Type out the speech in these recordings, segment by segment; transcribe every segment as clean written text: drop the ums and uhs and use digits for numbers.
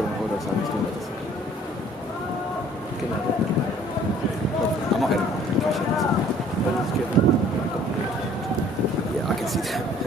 put on order, so I'm just doing that. I'm not editing. Yeah, I can see that.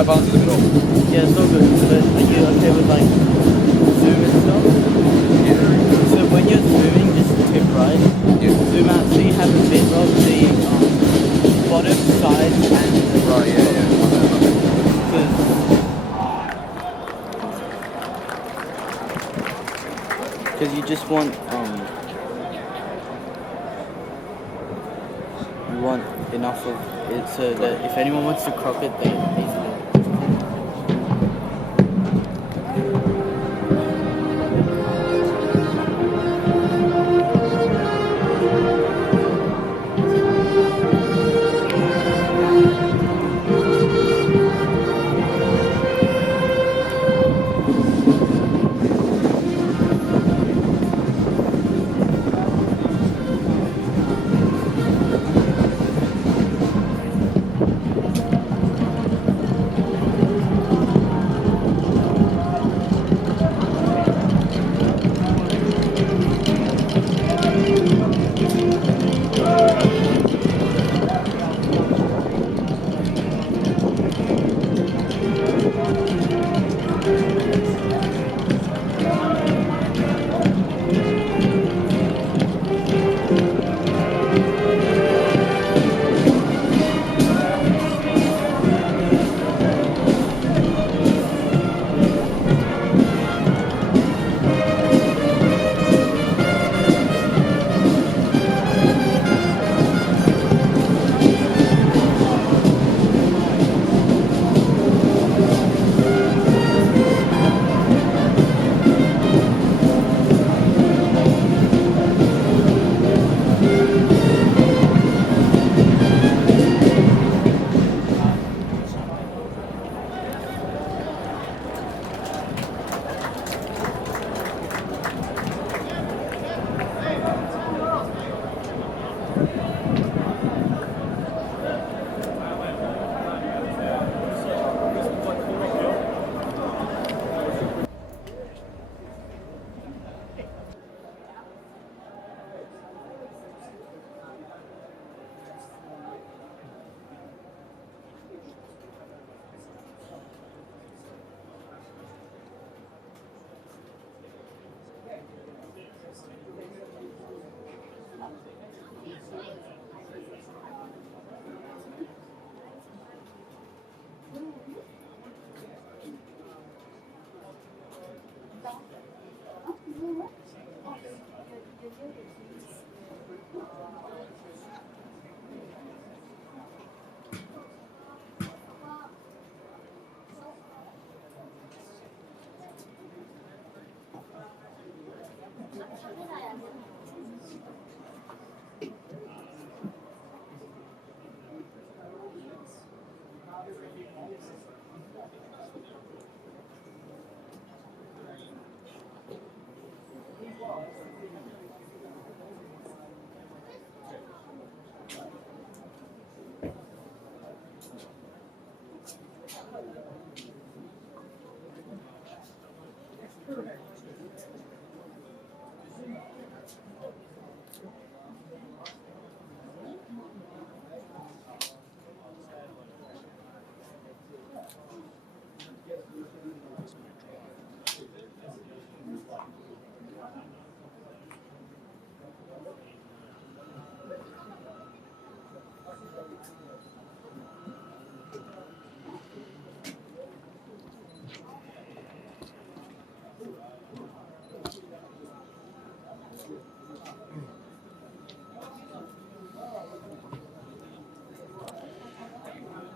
white balance in the middle. Yeah, it's all good. But are you okay with like zoom and stuff? Yeah. So when you're zooming, just tip right. Yeah. Zoom out so you have a bit of the bottom side and right. Yeah. Because you just want you want enough of it so that if anyone wants to crop it, they easily.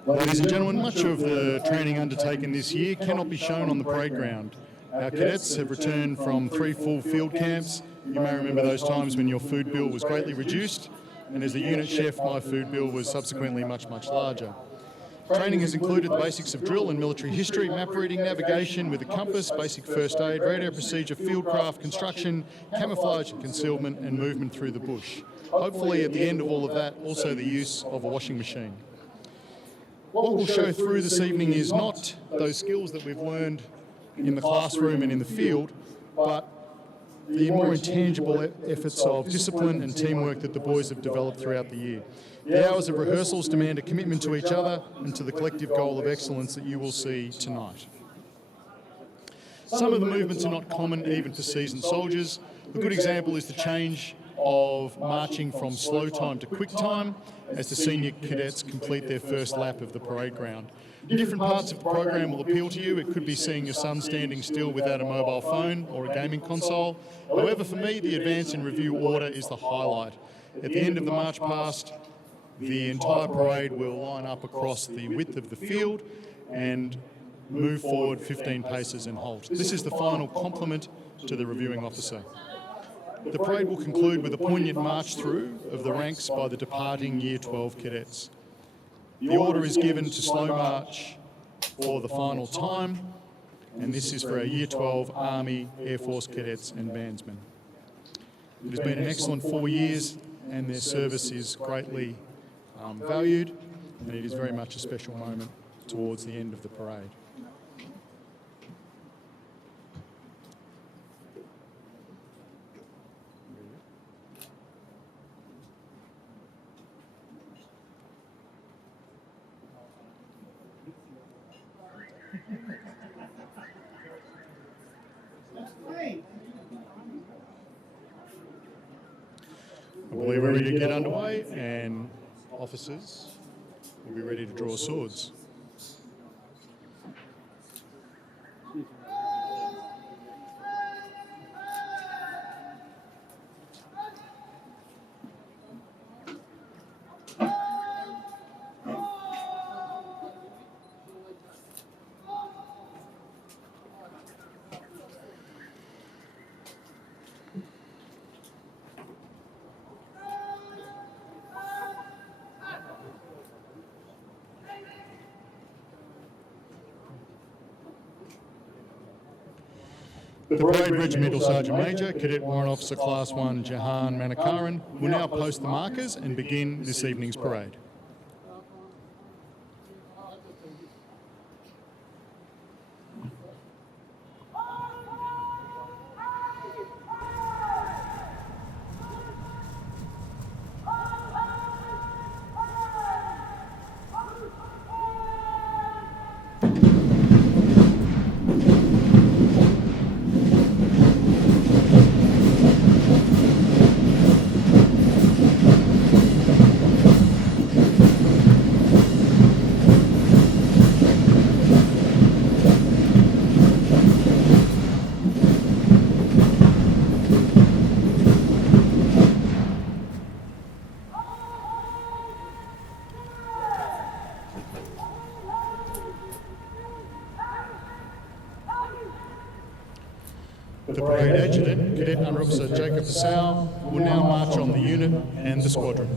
Ladies and gentlemen, much of the training undertaken this year cannot be shown on the parade ground. Our cadets have returned from 3 full field camps. You may remember those times when your food bill was greatly reduced, and as a unit chef, my food bill was subsequently much, much larger. Training has included the basics of drill and military history, map reading, navigation with a compass, basic first aid, radio procedure, fieldcraft, construction, camouflage and concealment, and movement through the bush. Hopefully at the end of all of that, also the use of a washing machine. What we'll show through this evening is not those skills that we've learned in the classroom and in the field, but the more intangible efforts of discipline and teamwork that the boys have developed throughout the year. The hours of rehearsals demand a commitment to each other and to the collective goal of excellence that you will see tonight. Some of the movements are not common even for seasoned soldiers. A good example is the change of marching from slow time to quick time as the senior cadets complete their first lap of the parade ground. Different parts of the program will appeal to you. It could be seeing your son standing still without a mobile phone or a gaming console. However, for me, the advance and review order is the highlight. At the end of the march past, the entire parade will line up across the width of the field and move forward 15 paces and halt. This is the final compliment to the reviewing officer. The parade will conclude with a poignant march through of the ranks by the departing Year 12 cadets. The order is given to slow march for the final time, and this is for our Year 12 Army, Air Force cadets and bandsmen. It has been an excellent 4 years, and their service is greatly valued, and it is very much a special moment towards the end of the parade. I believe we're ready to get underway, and officers will be ready to draw swords. The Parade Regimental Sergeant Major, Cadet Warrant Officer Class 1 Jehan Manokaran will now post the markers and begin this evening's parade. The Parade Adjutant, Cadet Under Officer Hsiao, will now march on the unit and the squadron.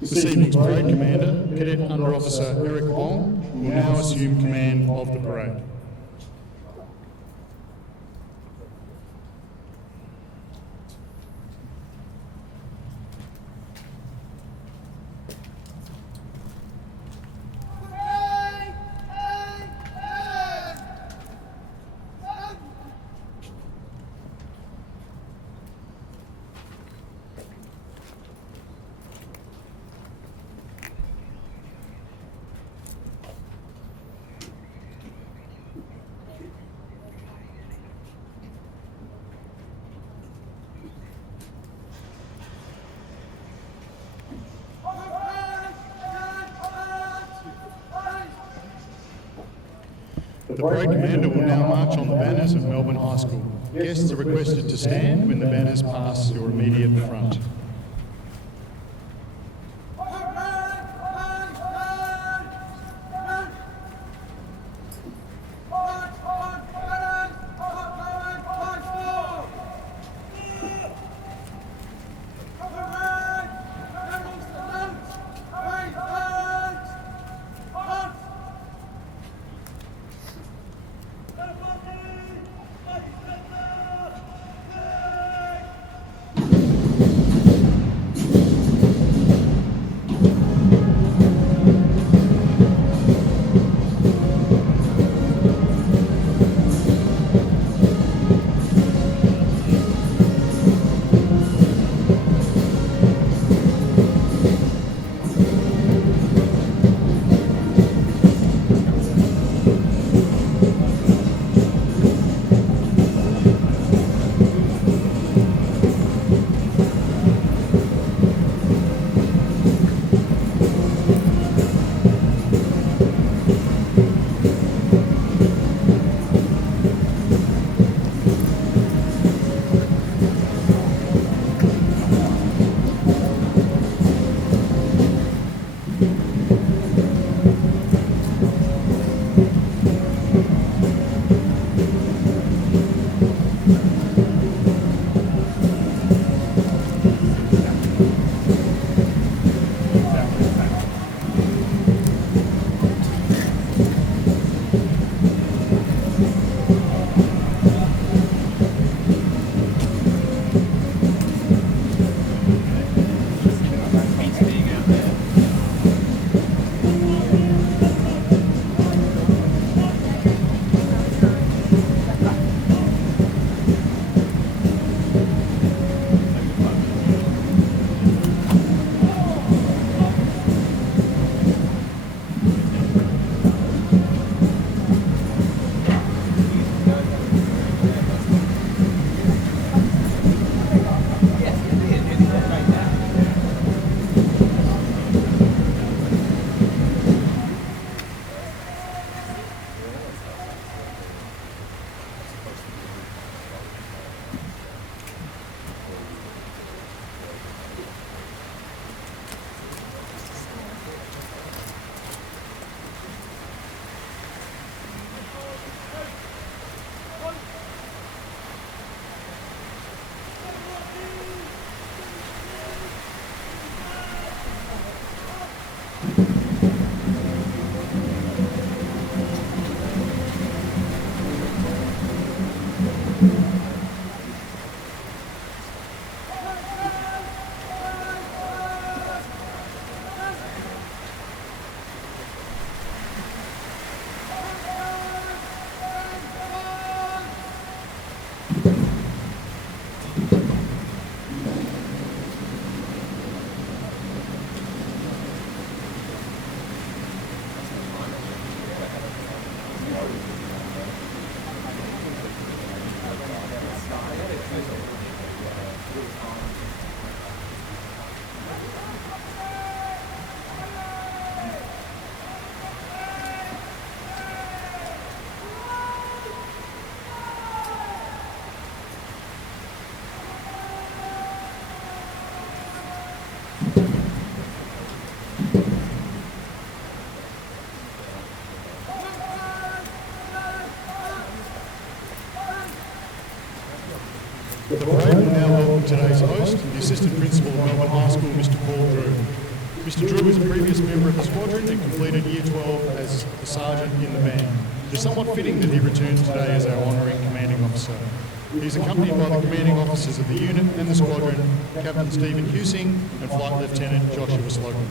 This evening's parade commander, Cadet Under Officer Bong, will now assume command of the parade. The parade commander will now march on the banners of Melbourne High School. Guests are requested to stand when the banners pass your immediate front. The parade will now welcome today's host, the Assistant Principal of Melbourne High School, Mr. Paul Drew. Mr. Drew is a previous member of the squadron and completed Year 12 as a sergeant in the band. It is somewhat fitting that he returns today as our honouring commanding officer. He is accompanied by the commanding officers of the unit and the squadron, Captain Stephen Husing and Flight Lieutenant Joshua Slocum.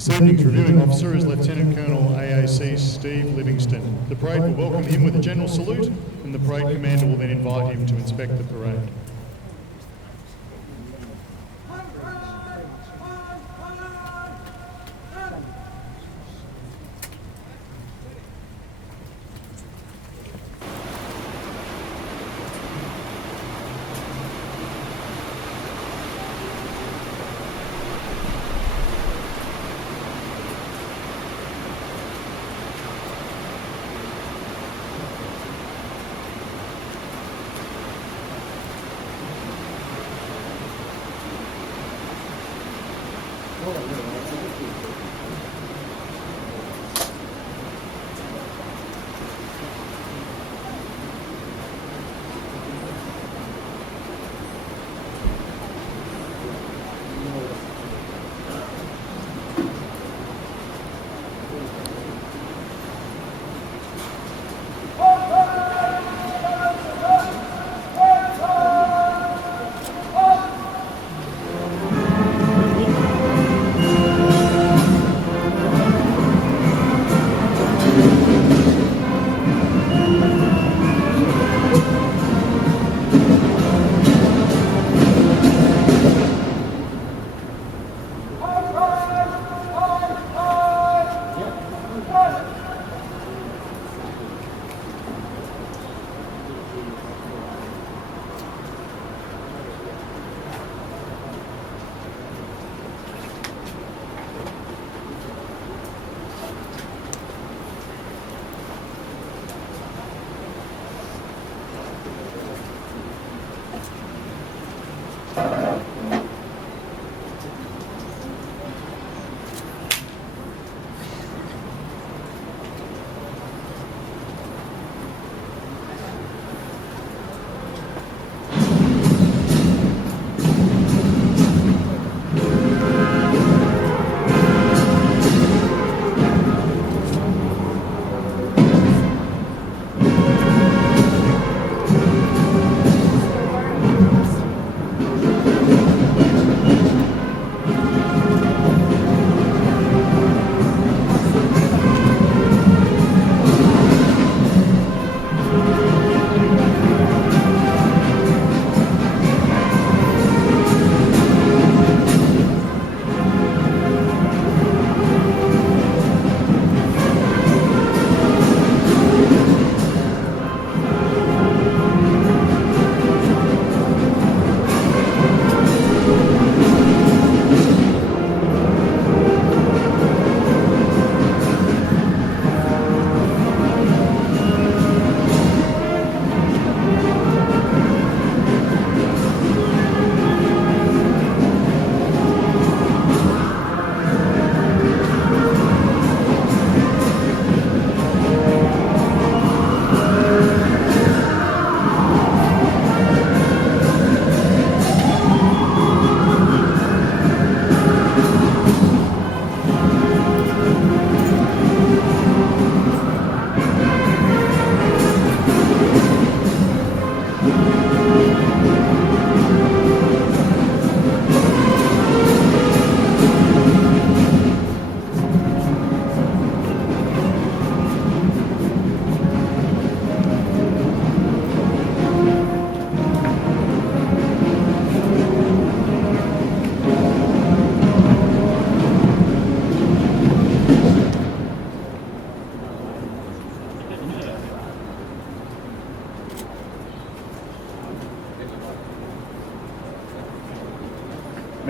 This evening's reviewing officer is Lieutenant Colonel AAC Steve Livingston. The parade will welcome him with a general salute, and the parade commander will then invite him to inspect the parade.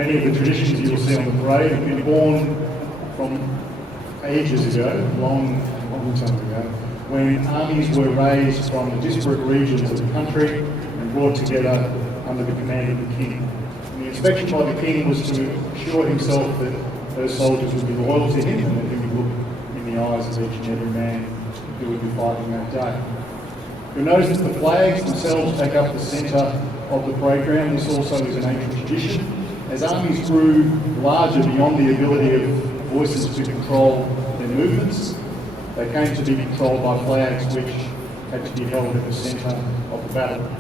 Many of the traditions you will see on the parade have been born from ages ago, long time ago, when armies were raised from the disparate regions of the country and brought together under the command of the king. And the inspection by the king was to assure himself that those soldiers would be loyal to him and that he would look in the eyes of each and every man who would be fighting that day. You'll notice that the flags themselves take up the centre of the parade ground. This also is an ancient tradition. As armies grew larger beyond the ability of voices to control their movements, they came to be controlled by flags which had to be held at the centre of the battle.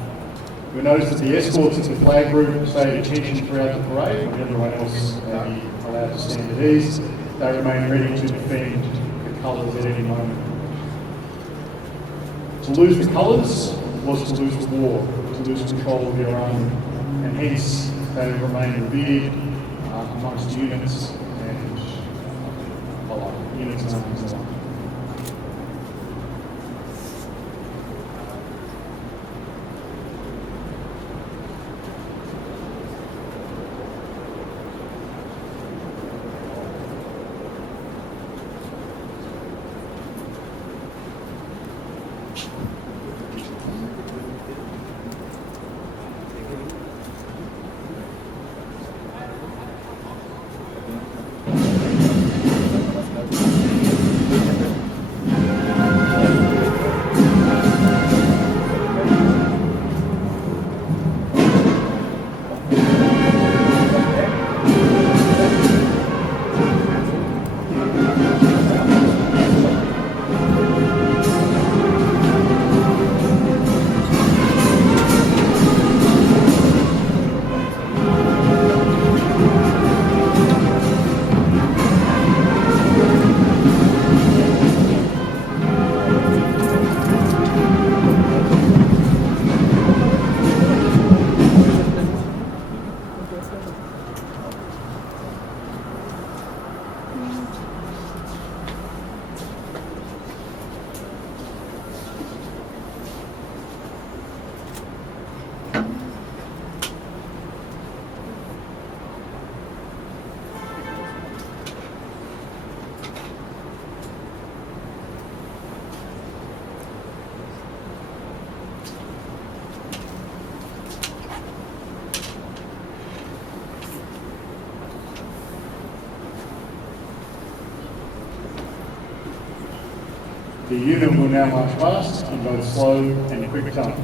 You'll notice that the escorts of the flag group stayed at attention throughout the parade, when everyone else may be allowed to stand at ease. They remain ready to defend the colours at any moment. To lose the colours was to lose the war, to lose control of your army, and hence they remain revered amongst units and units and armies alike. The unit will now march past in both slow and quick time.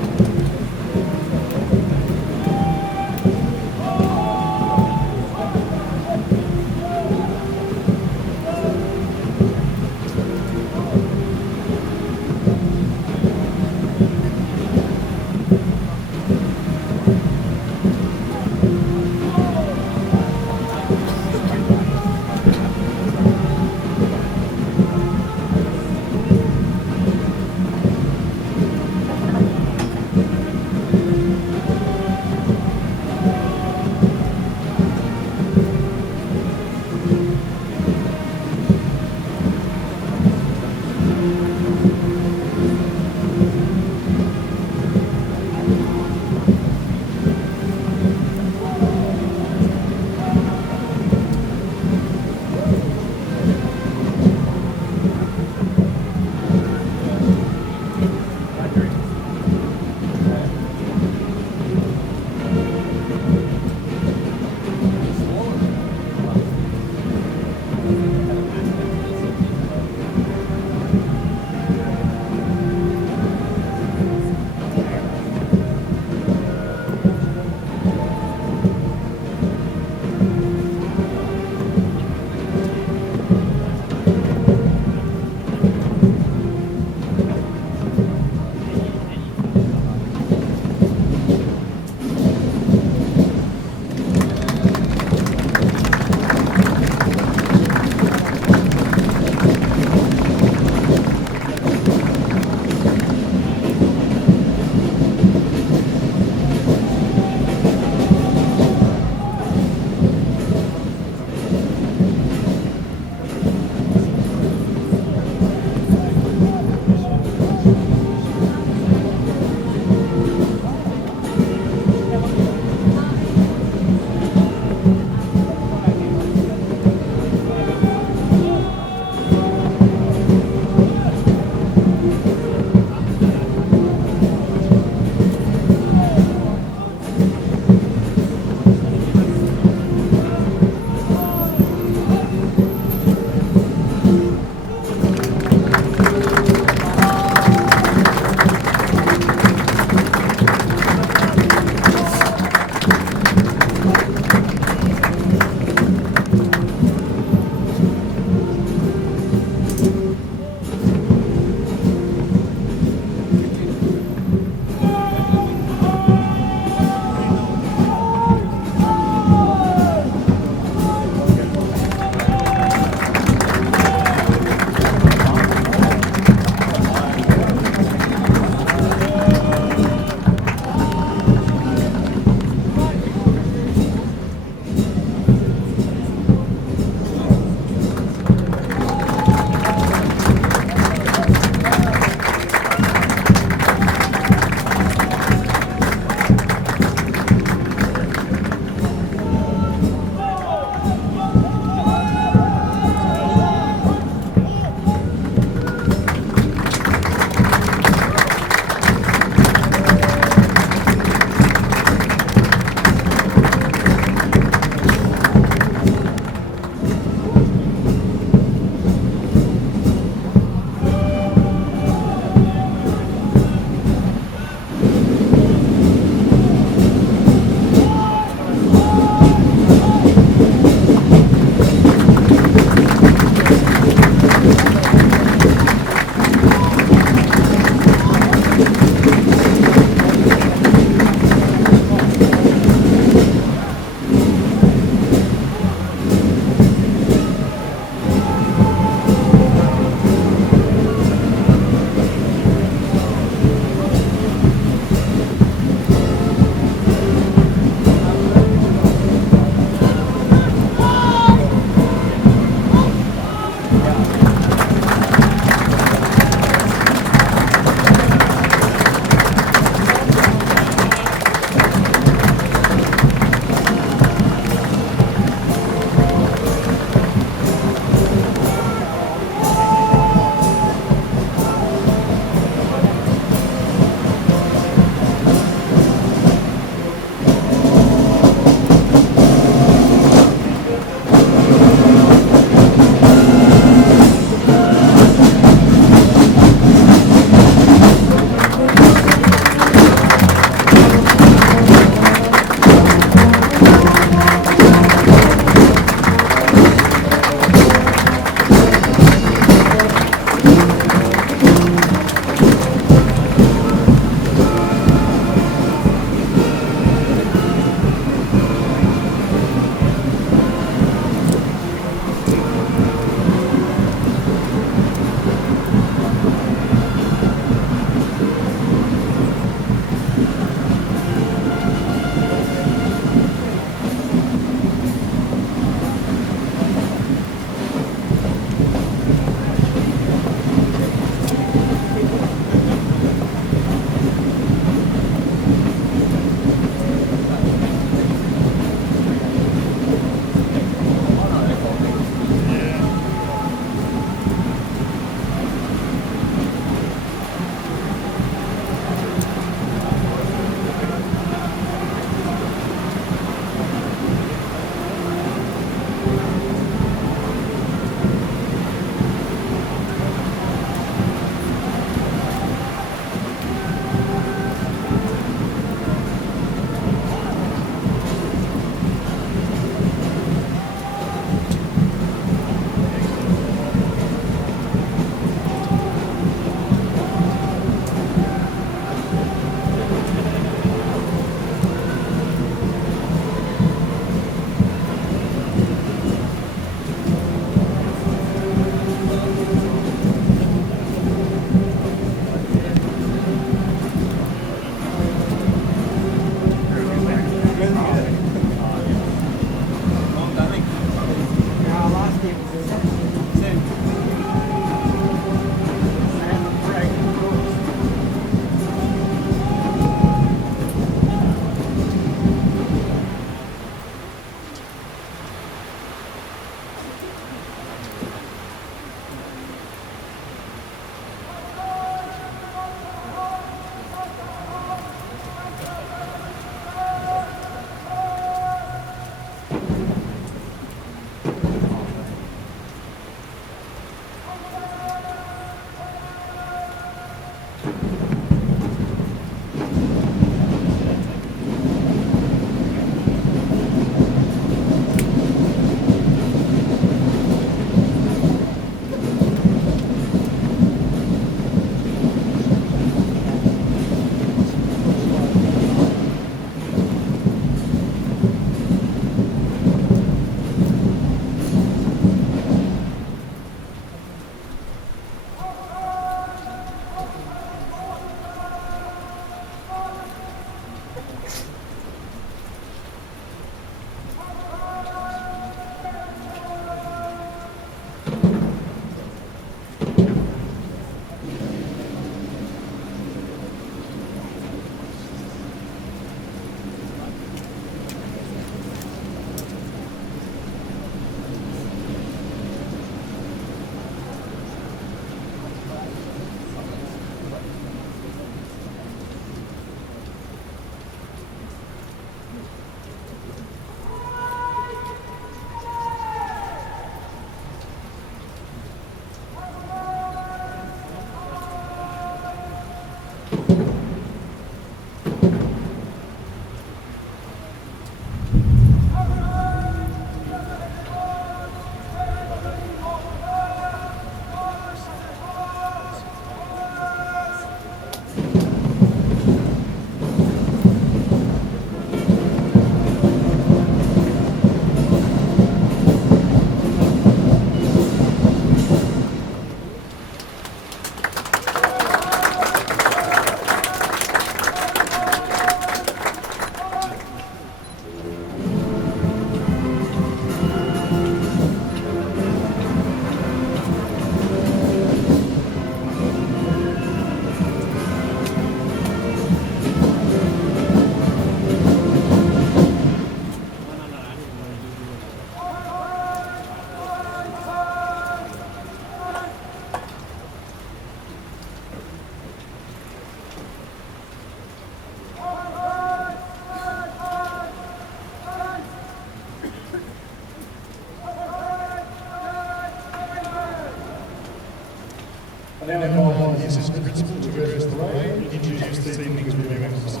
I now call upon the Assistant Principal to address the parade and introduce this evening's reviewing officer.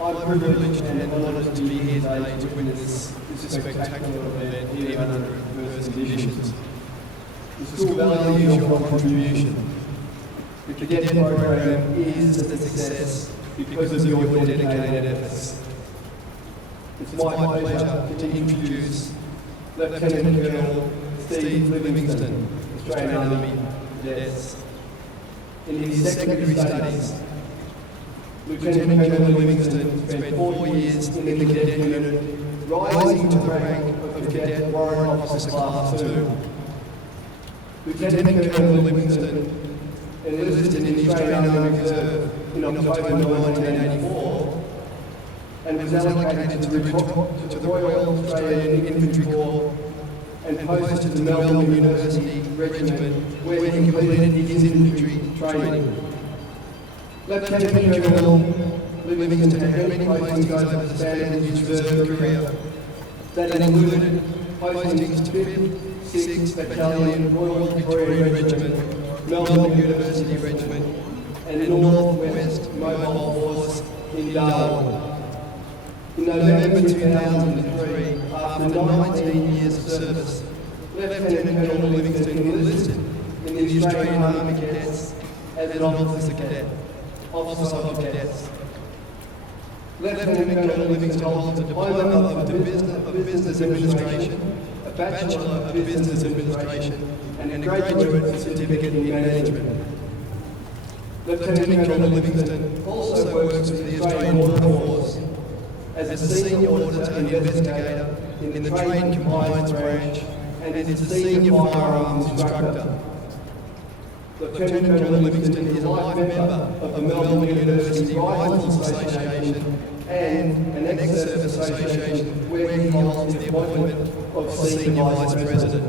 I'm privileged and honoured to be here today to witness this spectacular event, even under adverse conditions. The school values your contribution. The Cadet program is a success because of your dedicated efforts. It's my pleasure to introduce Lieutenant Colonel Steve Livingston, Australian Army Cadets. In his secondary studies, Lieutenant Colonel Livingston spent 4 years in the Cadet unit, rising to the rank of Cadet Warrant Officer Class 2. Lieutenant Colonel Livingston enlisted in the Australian Army Reserve in October 1984 and was allocated to the Royal Australian Infantry Corps and posted to Melbourne University Regiment, where he completed his infantry training. Lieutenant Colonel Livingston had many postings over the span of his reserve career that included postings to 5th, 6th Battalion, Royal Victorian Regiment, Melbourne University Regiment, and North West Mobile Force in Darwin. In November 2003, after 19 years of service, Lieutenant Colonel Livingston enlisted in the Australian Army Cadets as an officer cadet, officer of cadets. Lieutenant Colonel Livingston holds a diploma of business administration, a bachelor of business administration, and a graduate certificate in management. Lieutenant Colonel Livingston also works for the Australian Border Force as a senior auditor and investigator in the Trade Compliance Branch and is a senior firearms instructor. Lieutenant Colonel Livingston is a life member of the Melbourne University Rifles Association and an ex-service association where he holds the appointment of Senior Vice President.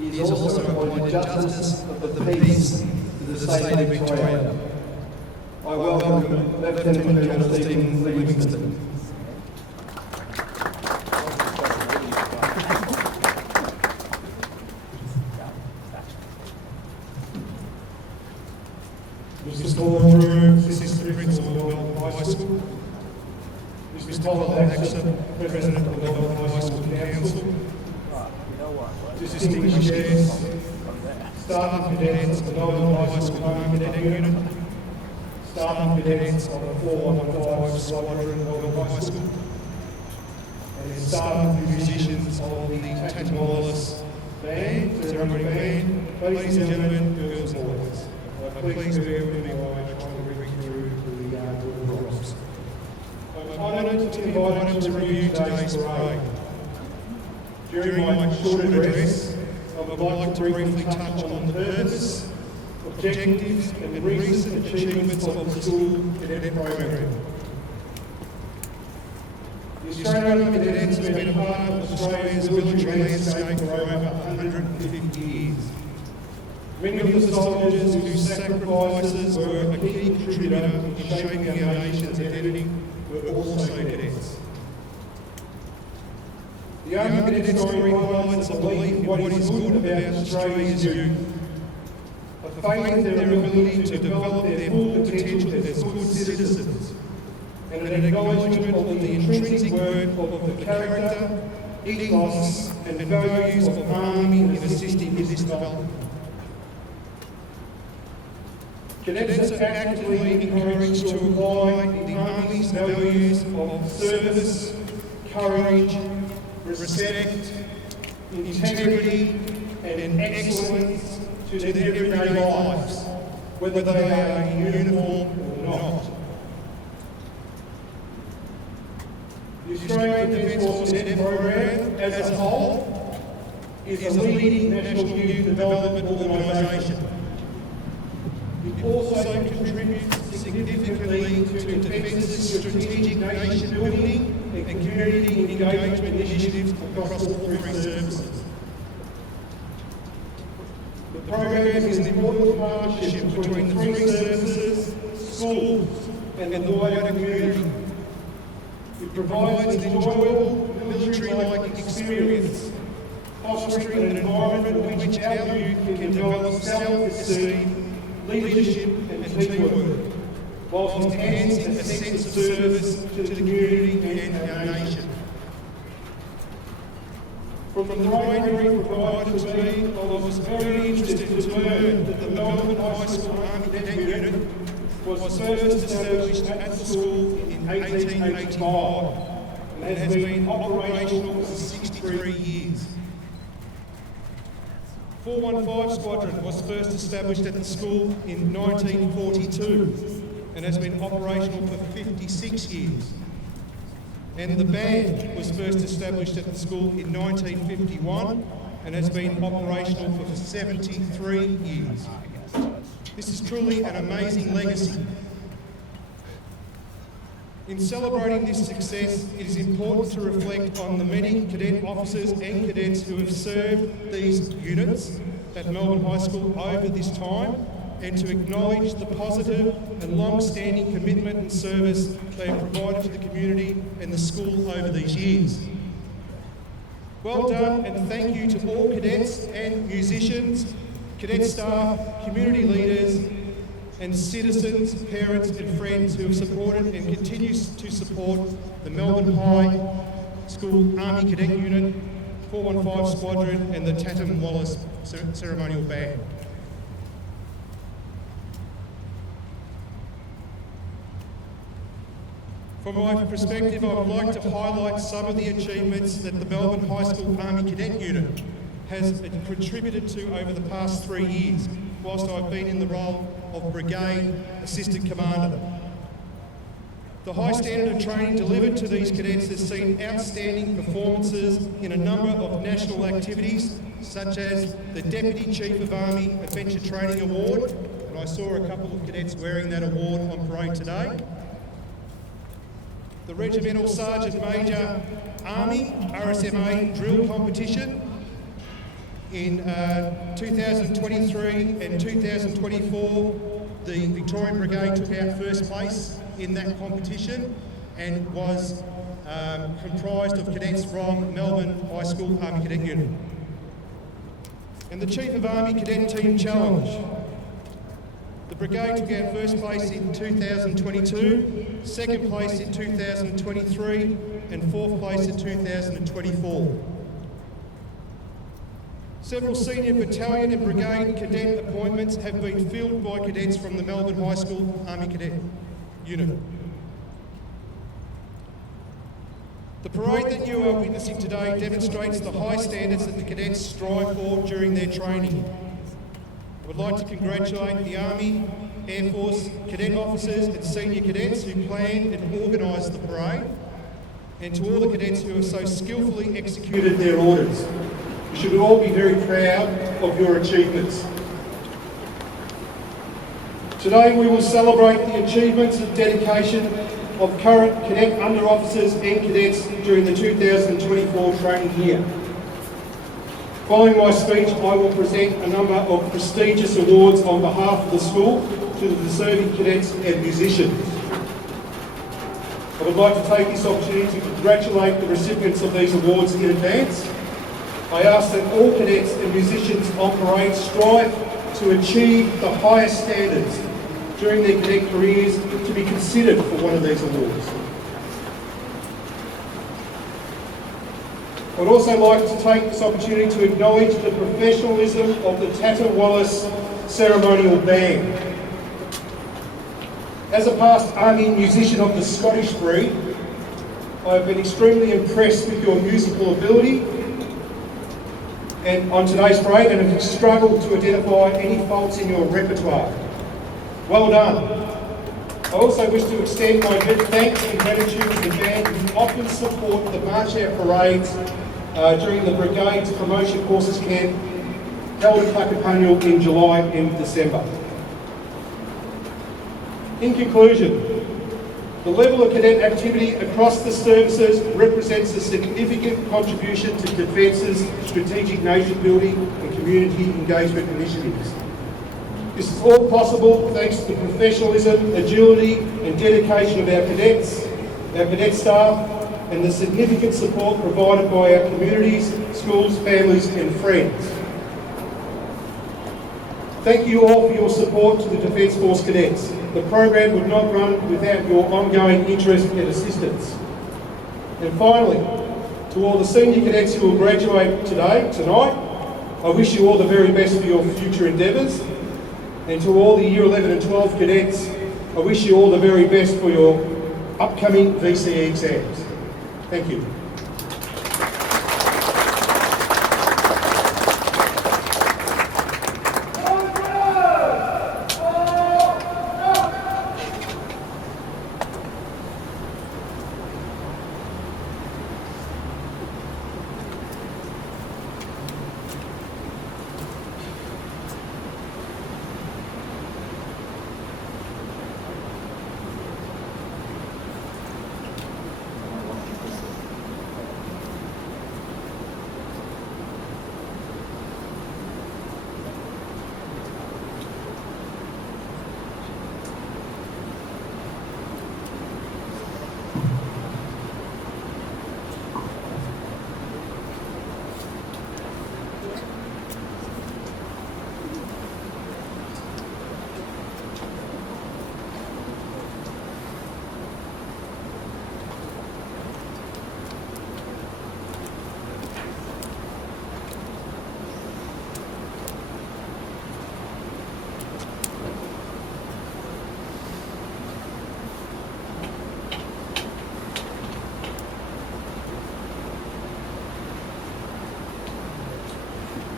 He is also appointed Justice of the Peace to the State of Victoria. I welcome Lieutenant Colonel Stephen Livingston. Mr. Bohn, Assistant Principal of Melbourne High School. Mr. Tom Axon, President of the Melbourne High School Council. Distinguished guests, staff and cadets of the Melbourne High School Home Cadet Unit, staff and cadets of the 415 Squadron of Melbourne High School, and staff and musicians of the Tatamalis Band, Ceremony Band, ladies and gentlemen, girls and boys. Please do everything I try to read through the drops. I'm honoured to be invited to review today's parade. During my short address, I would like to briefly touch on the purpose, objectives and recent achievements of the school cadet program. The Australian Army Cadets have been a part of Australia's military landscape for over 150 years. Many of the soldiers whose sacrifices were a key contributor in shaping our nation's identity were also cadets. The Army Cadet story highlights a belief in what is good about Australia's youth, a faith in their ability to develop their full potential as good citizens, and an acknowledgement of the intrinsic worth of the character, ethos and values of the Army in assisting this development. Cadets are actively encouraged to apply the Army's values of service, courage, respect, integrity and excellence to their everyday lives, whether they are in uniform or not. The Australian Defence Force Cadet Program as a whole is a leading national youth development organisation. It also contributes significantly to Defence's strategic nation building and community engagement initiatives across all three services. The program is an important partnership between the three services, schools and the wider community. It provides an enjoyable military-like experience, fostering an environment in which our youth can develop self-esteem, leadership and teamwork, whilst enhancing a sense of service to the community and our nation. From the training provided to me, I was very interested to learn that the Melbourne High School Army Cadet Unit was first established at the school in 1885 and has been operational for 63 years. 415 Squadron was first established at the school in 1942 and has been operational for 56 years. And the band was first established at the school in 1951 and has been operational for 73 years. This is truly an amazing legacy. In celebrating this success, it is important to reflect on the many cadet officers and cadets who have served these units at Melbourne High School over this time, and to acknowledge the positive and long-standing commitment and service they have provided to the community and the school over these years. Well done, and thank you to all cadets and musicians, cadet staff, community leaders, and citizens, parents and friends who have supported and continue to support the Melbourne High School Army Cadet Unit, 415 Squadron and the Tatham Wallace Ceremonial Band. From my perspective, I would like to highlight some of the achievements that the Melbourne High School Army Cadet Unit has contributed to over the past 3 years, whilst I've been in the role of Brigade Assistant Commander. The high standard of training delivered to these cadets has seen outstanding performances in a number of national activities, such as the Deputy Chief of Army Adventure Training Award, and I saw a couple of cadets wearing that award on parade today. The Regimental Sergeant Major Army RSMA Drill Competition in 2023 and 2024, the Victorian Brigade took out first place in that competition and was comprised of cadets from Melbourne High School Army Cadet Unit. And the Chief of Army Cadet Team Challenge. The Brigade took out first place in 2022, second place in 2023 and fourth place in 2024. Several senior battalion and brigade cadet appointments have been filled by cadets from the Melbourne High School Army Cadet Unit. The parade that you are witnessing today demonstrates the high standards that the cadets strive for during their training. I would like to congratulate the Army, Air Force, cadet officers and senior cadets who planned and organised the parade, and to all the cadets who have so skillfully executed their orders. You should all be very proud of your achievements. Today we will celebrate the achievements and dedication of current cadet under-officers and cadets during the 2024 training year. Following my speech, I will present a number of prestigious awards on behalf of the school to the deserving cadets and musicians. I would like to take this opportunity to congratulate the recipients of these awards in advance. I ask that all cadets and musicians on parade strive to achieve the highest standards during their cadet careers to be considered for one of these awards. I would also like to take this opportunity to acknowledge the professionalism of the Tatham Wallace Ceremonial Band. As a past Army musician of the Scottish breed, I have been extremely impressed with your musical ability and on today's parade, and have struggled to identify any faults in your repertoire. Well done. I also wish to extend my thanks and gratitude to the band who often support the march out parades during the Brigade's promotion courses camp held at Clackapunyal in July and December. In conclusion, the level of cadet activity across the services represents a significant contribution to Defence's strategic nation building and community engagement initiatives. This is all possible thanks to the professionalism, agility and dedication of our cadet staff, and the significant support provided by our communities, schools, families and friends. Thank you all for your support to the Defence Force Cadets. The program would not run without your ongoing interest and assistance. And finally, to all the senior cadets who will graduate tonight, I wish you all the very best for your future endeavours. And to all the Year 11 and 12 cadets, I wish you all the very best for your upcoming VCE exams. Thank you.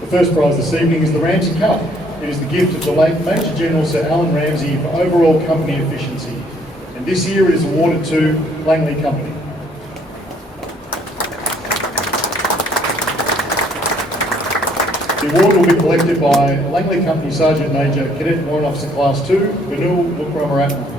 The first prize this evening is the Ramsey Cup. It is the gift of the late Major General Sir Alan Ramsey for overall company efficiency. And this year it is awarded to Langley Company. The award will be collected by Langley Company Sergeant Major Cadet Warrant Officer Class 2, Binul Wickramaratne.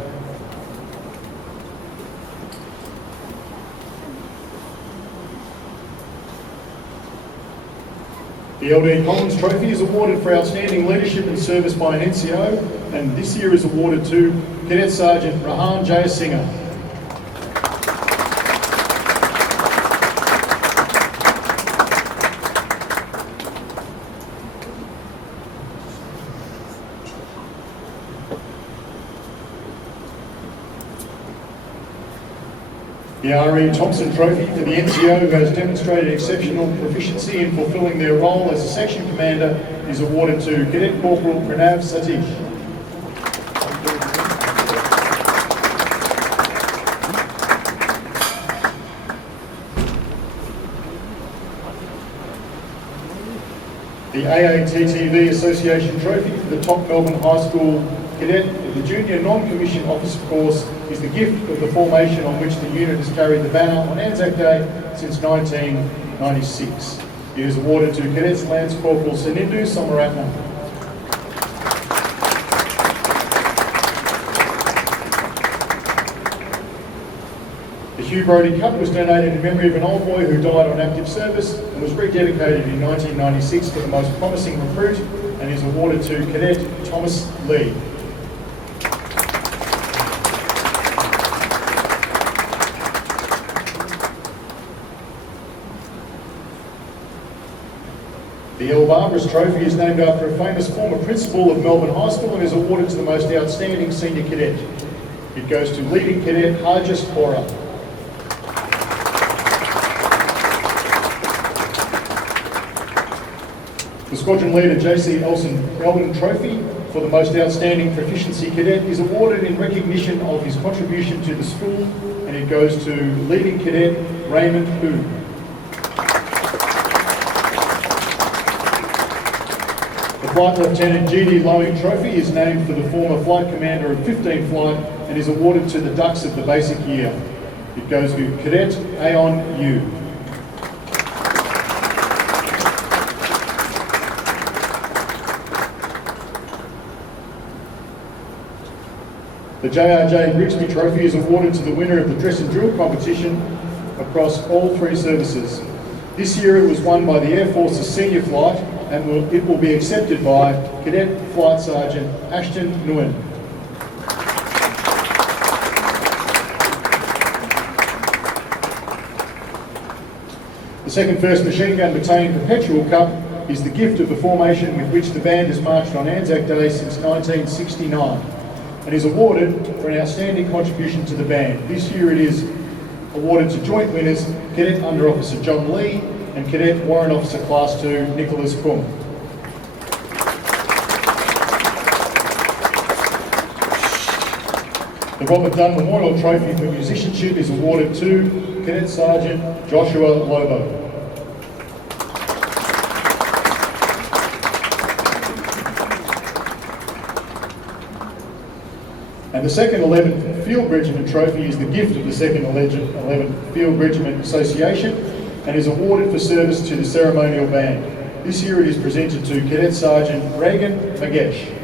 The LD Collins Trophy is awarded for outstanding leadership and service by an NCO, and this year is awarded to Cadet Sergeant Rahan Jayasinghe. The R.E. Thompson Trophy for the NCO who has demonstrated exceptional proficiency in fulfilling their role as a section commander is awarded to Cadet Corporal Pranav Satish. The AATTV Association Trophy for the top Melbourne High School Cadet of the Junior Non-Commissioned Officer course is the gift of the formation on which the unit has carried the banner on Anzac Day since 1996. It is awarded to Cadets Lance Corporal Senindu Somaratne. The Hugh Brodie Cup was donated in memory of an old boy who died on active service and was rededicated in 1996 for the most promising recruit and is awarded to Cadet Thomas Lee. The El Barbers Trophy is named after a famous former principal of Melbourne High School and is awarded to the most outstanding senior cadet. It goes to leading cadet Harjas. The Squadron Leader JC Eldon Trophy for the most outstanding proficiency cadet is awarded in recognition of his contribution to the school, and it goes to leading cadet Raymond Hu. The Flight Lieutenant GD Loeing Trophy is named for the former Flight Commander of 15 Flight and is awarded to the Ducks of the basic year. It goes to Cadet Aon Yu. The JRJ Grigsby Trophy is awarded to the winner of the dress and drill competition across all three services. This year it was won by the Air Force's senior flight and it will be accepted by Cadet Flight Sergeant Ashton Nguyen. The second 1st Machine Gun Battalion Perpetual Cup is the gift of the formation with which the band has marched on Anzac Day since 1969 and is awarded for an outstanding contribution to the band. This year it is awarded to joint winners Cadet Under Officer John Lee and Cadet Warrant Officer Class 2 Nicholas Kung. The Robert Dunn Memorial Trophy for Musicianship is awarded to Cadet Sergeant Joshua Lobo. And the 2nd 11th Field Regiment Trophy is the gift of the 2nd 11th Field Regiment Association and is awarded for service to the ceremonial band. This year it is presented to Cadet Sergeant Reagan Magesh.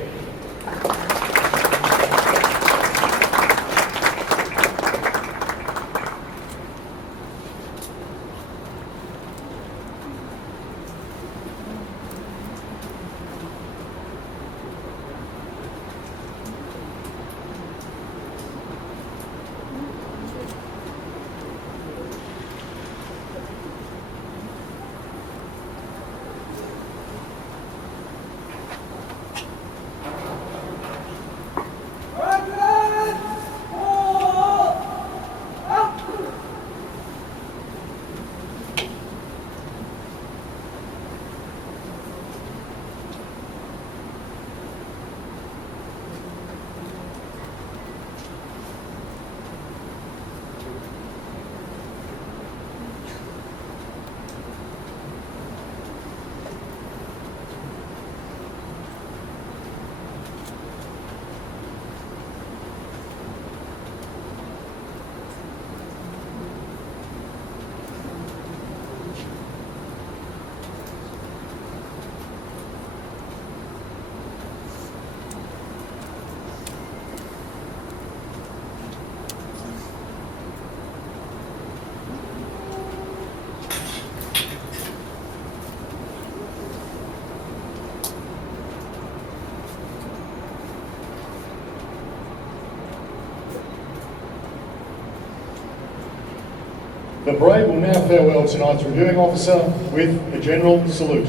The parade will now farewell tonight's reviewing officer with a general salute.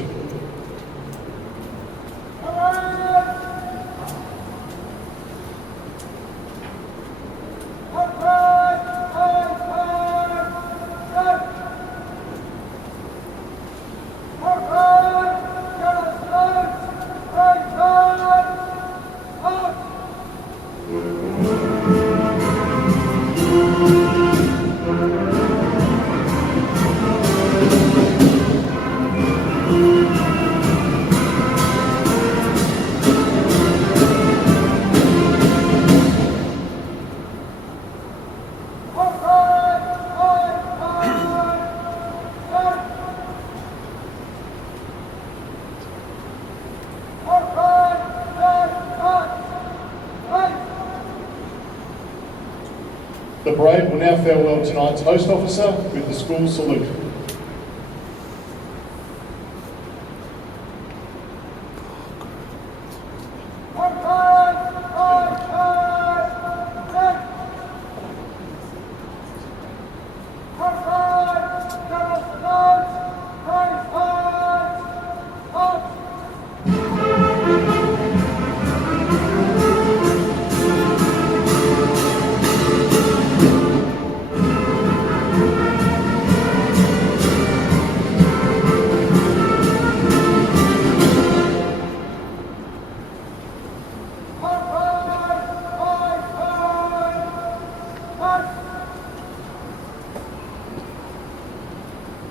The parade will now farewell tonight's host officer with the school salute.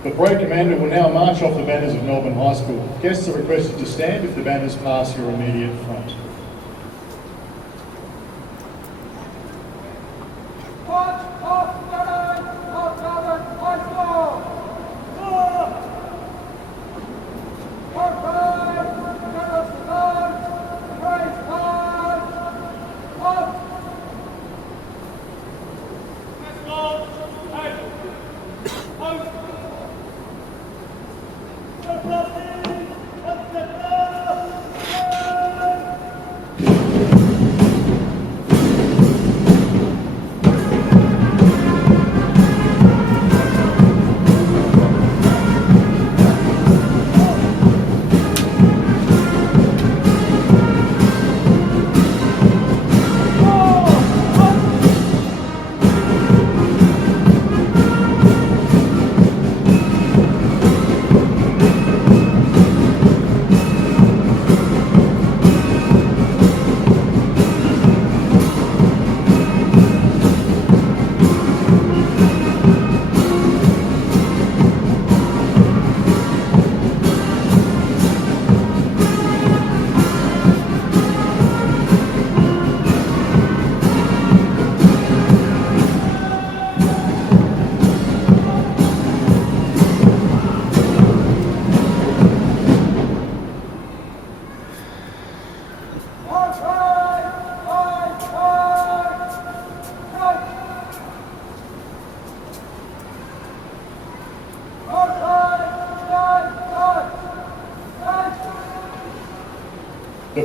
The parade commander will now march off the banners of Melbourne High School. Guests are requested to stand if the banners pass your immediate front.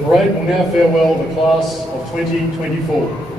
parade will now farewell the class of 2024.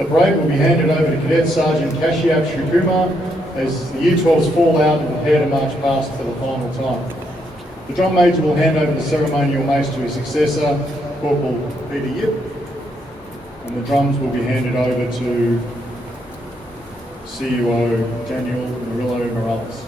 The parade will be handed over to Cadet Sergeant Kashyap Sreekumar as the Year 12s fall out and prepare to march past for the final time. The drum major will hand over the ceremonial mace to his successor, Corporal Peter Yip, and the drums will be handed over to CUO Daniel Murillo Morales.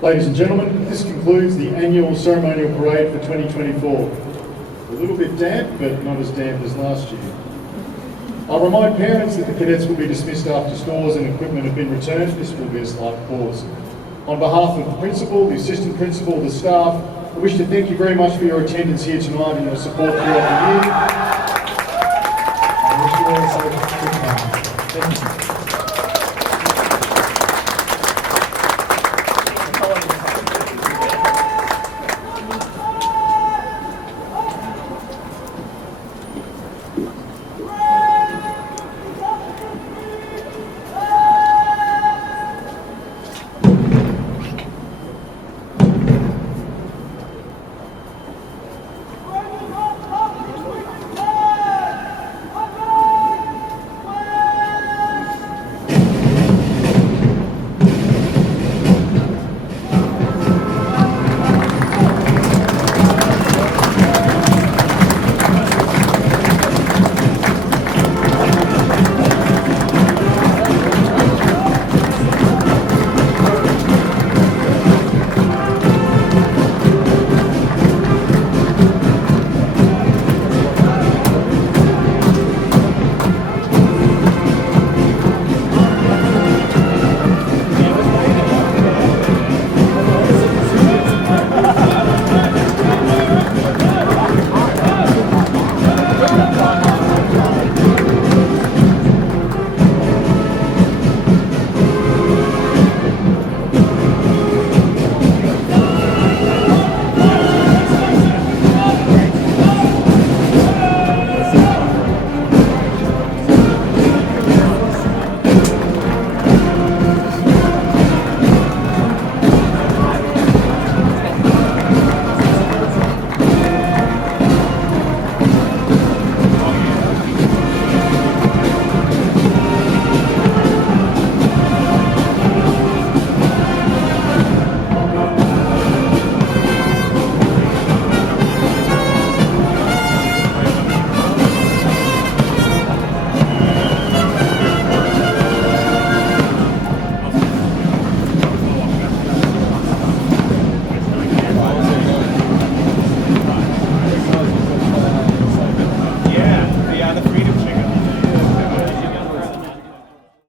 Ladies and gentlemen, this concludes the annual ceremonial parade for 2024. A little bit damp, but not as damp as last year. I'll remind parents that the cadets will be dismissed after stores and equipment have been returned. This will be a slight pause. On behalf of the principal, the assistant principal, the staff, I wish to thank you very much for your attendance here tonight and your support throughout the year. I wish you all a safe trip home. Thank you.